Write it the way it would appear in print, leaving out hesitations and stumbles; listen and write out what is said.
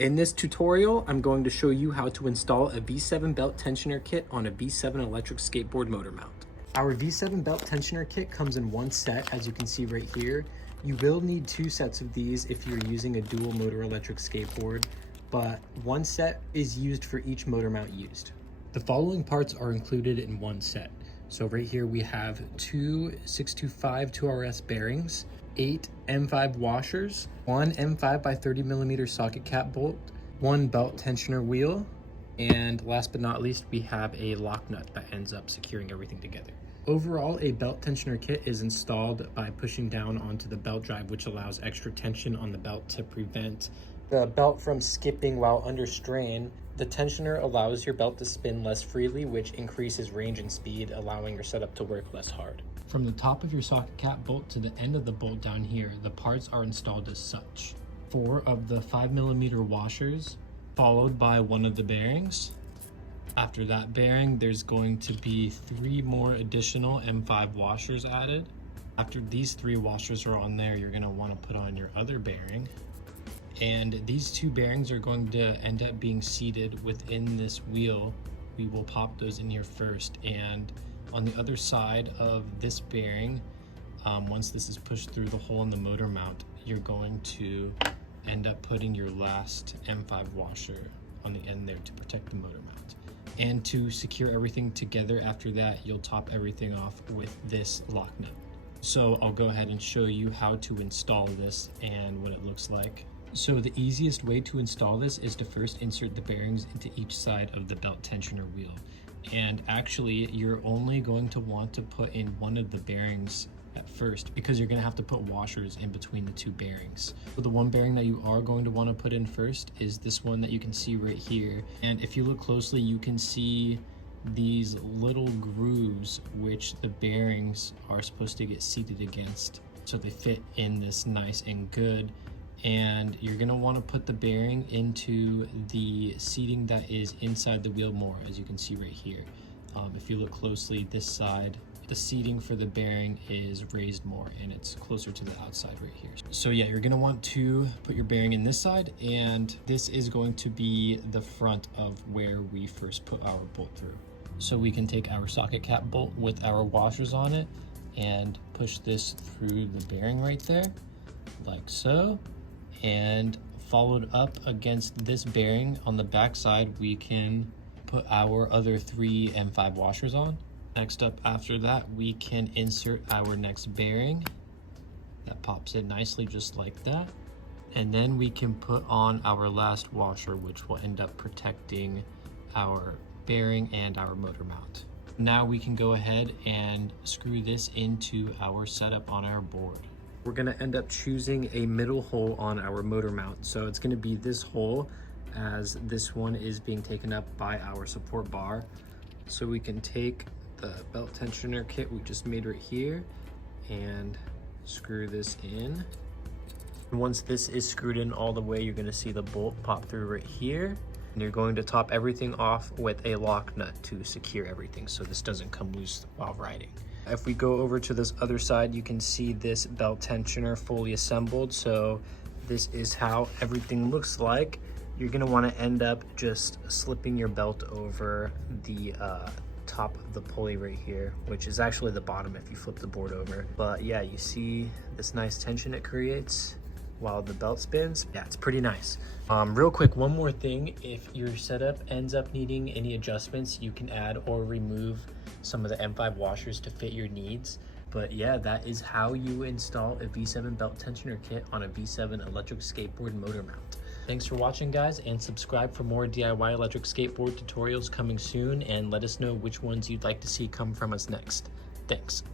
In this tutorial, I'm going to show you how to install a V7 belt tensioner kit on a V7 electric skateboard motor mount. Our V7 belt tensioner kit comes in one set, as you can see right here. You will need two sets of these if you're using a dual motor electric skateboard, but one set is used for each motor mount used. The following parts are included in one set. So right here we have two 625 2RS bearings, 8 M5 washers, one M5 by 30mm socket cap bolt, one belt tensioner wheel, and last but not least, we have a lock nut that ends up securing everything together. Overall, a belt tensioner kit is installed by pushing down onto the belt drive, which allows extra tension on the belt to prevent the belt from skipping while under strain. The tensioner allows your belt to spin less freely, which increases range and speed, allowing your setup to work less hard. From the top of your socket cap bolt to the end of the bolt down here, the parts are installed as such. 4 of the 5mm washers, followed by one of the bearings. After that bearing, there's going to be 3 more additional M5 washers added. After these 3 washers are on there, you're going to want to put on your other bearing. And these 2 bearings are going to end up being seated within this wheel. We will pop those in here first, and on the other side of this bearing, once this is pushed through the hole in the motor mount, you're going to end up putting your last M5 washer on the end there to protect the motor mount. And to secure everything together after that, you'll top everything off with this lock nut. So I'll go ahead and show you how to install this and what it looks like. So the easiest way to install this is to first insert the bearings into each side of the belt tensioner wheel. And actually, you're only going to want to put in one of the bearings at first, because you're going to have to put washers in between the 2 bearings. So the one bearing that you are going to want to put in first is this one that you can see right here. And if you look closely, you can see these little grooves which the bearings are supposed to get seated against, so they fit in this nice and good. And you're going to want to put the bearing into the seating that is inside the wheel more, as you can see right here. If you look closely, this side, the seating for the bearing is raised more and it's closer to the outside right here. So yeah, you're going to want to put your bearing in this side, and this is going to be the front of where we first put our bolt through. So we can take our socket cap bolt with our washers on it and push this through the bearing right there, like so. And followed up against this bearing on the back side, we can put our other 3 M5 washers on. Next up after that, we can insert our next bearing. That pops in nicely just like that. And then we can put on our last washer, which will end up protecting our bearing and our motor mount. Now we can go ahead and screw this into our setup on our board. We're going to end up choosing a middle hole on our motor mount. So it's going to be this hole, as this one is being taken up by our support bar. So we can take the belt tensioner kit we just made right here and screw this in. And once this is screwed in all the way, you're going to see the bolt pop through right here. And you're going to top everything off with a lock nut to secure everything so this doesn't come loose while riding. If we go over to this other side, you can see this belt tensioner fully assembled. So this is how everything looks like. You're going to want to end up just slipping your belt over the top of the pulley right here, which is actually the bottom if you flip the board over. But yeah, you see this nice tension it creates while the belt spins. Yeah, it's pretty nice. Real quick, one more thing. If your setup ends up needing any adjustments, you can add or remove some of the M5 washers to fit your needs. But yeah, that is how you install a V7 belt tensioner kit on a V7 electric skateboard motor mount. Thanks for watching, guys, and subscribe for more DIY electric skateboard tutorials coming soon, and let us know which ones you'd like to see come from us next. Thanks.